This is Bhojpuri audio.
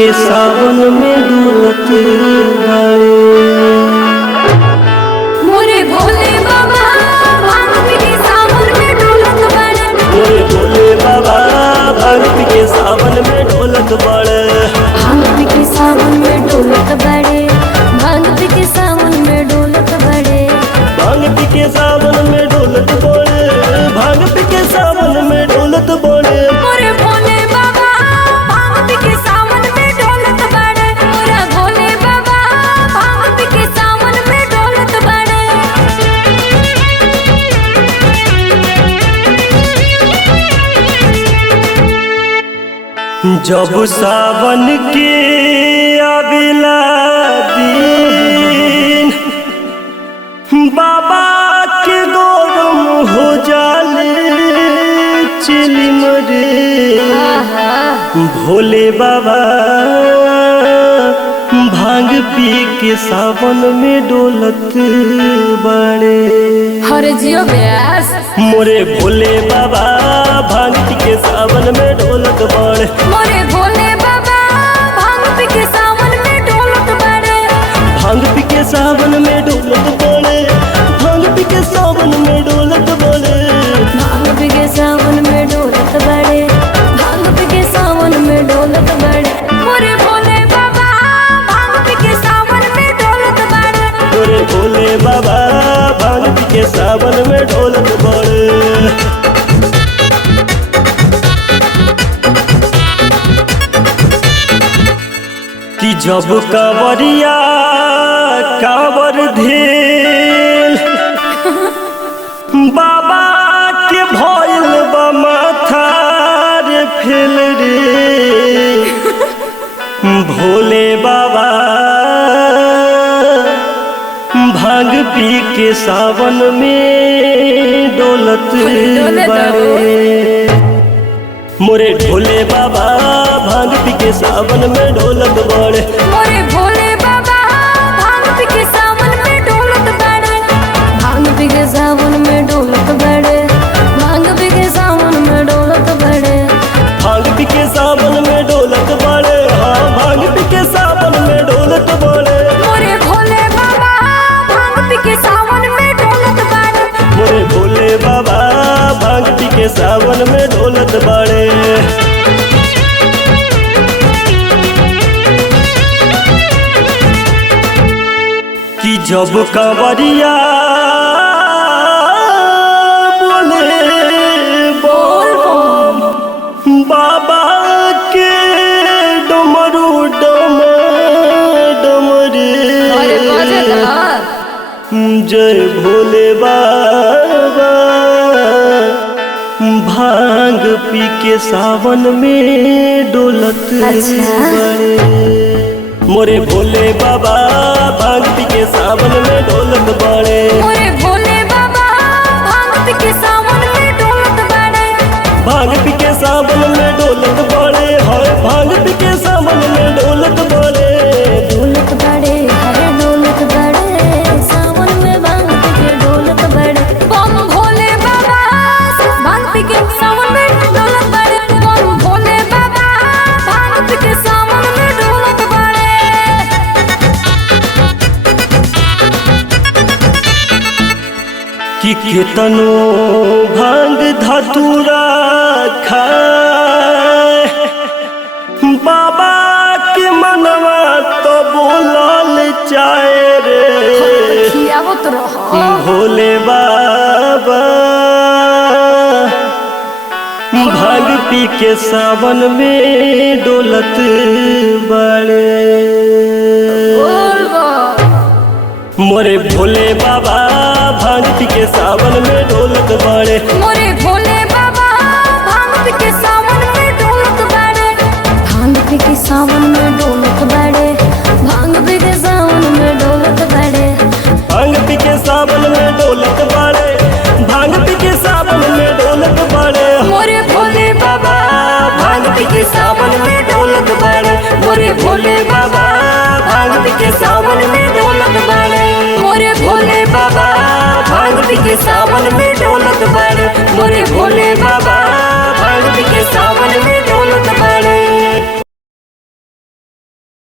के सावन में डोलत बाड़े। मोरे भोले बाबा भांग पी के सावन में डोलत बाड़े। मोरे भोले बाबा भांग पी के सावन में डोलत बाड़े। भांग पी के सावन में डोलत बाड़े। भांग पी के सावन में डोलत बाड़े। भांग पी के सावन में डोलत बाड़े। भांग पी के सावन में डोलत बाड़े। मोरे भोले बाबा भांग पी के सावन में डोलत बाड़े। मोरे भोले बाबा भांग पी के सावन में डोलत बाड़े। जब सावन के आवेला दिन बाबा के गौरम हो जाले चिलिम रे। भोले बाबा भांग पी के सावन में डोलत बाड़े। हरे जियो व्यास मोरे भोले बाबा भांग पी के सावन में डोलत बाड़े। मोरे भोले बाबा भांग पी के सावन में डोलत बाड़े। भांग पी के सावन में डोलत बाड़े। भांग पी के सावन में डोलत बाड़े। भांग पी के सावन में डोलत बाड़े। भांग पी के सावन में डोलत बाड़े। मोरे भोले बाबा भांग पी के सावन में डोलत बाड़े। मोरे भोले बाबा भांग पी के सावन में डोलत बाड़े। कि जब कांवरिया कांवर धेल बाबा के भइल बा माथा रे फेल रे। भोले बाबा भांग पी के सावन में डोलत बाड़े। मोरे भोले बाबा भांग पी के सावन में डोलत बाड़े। मोरे भोले बाबा भांग पी के सावन में डोलत बाड़े। भांग पी के सावन में डोलत बाड़े। भांग पी के सावन में डोलत बाड़े। भांग पी के सावन में डोलत बाड़े। हाँ भांग पी के सावन में डोलत बाड़े। मोरे भोले बाबा भांग पी के सावन में डोलत बाड़े। मोरे भोले बाबा भांग पी के सावन में डोलत बाड़े। कि जब कांवरिया बोले बोल बम बाबा के डमरू डम अरे बाजे डमरे। तो जय भोले बाबा भांग पी के सावन में डोलत बाड़े। मोरे भोले बाबा भांग पी के सावन में डोलत बाड़े। मोरे भोले बाबा भांग पी के सावन में डोलत बाड़े। भांग पी के सावन में डोलत बाड़े। हाय भांग पी के सावन में डोलत बाड़े। डोलत बाड़े हरे डोलत बाड़े। सावन में भांग पी के डोलत बाड़े। बम भोले बाबा भांग पी के सावन में डोलत बाड़े। बम भोले बाबा भांग पी के सावन में डोलत बाड़े। कि केतनो भांग धतूरा खाए बाबा के मनवा तो बोलल चाहे रे। खियावत रहो भोले बाबा भांग पी के सावन में डोलत बाड़े। बोल बा मोरे भोले बाबा भांग पी के सावन में डोलत बाड़े। मोरे भोले बाबा भांग पी के सावन में डोलत बाड़े। भांग पी के सावन में डोलत बाड़े। भांग पी के सावन में डोलत बाड़े। भांग पी के सावन में डोलत बाड़े। भांग पी के सावन में डोलत बाड़े। मोरे भोले बाबा भांग पी के सावन में डोलत बाड़े। मोरे भोले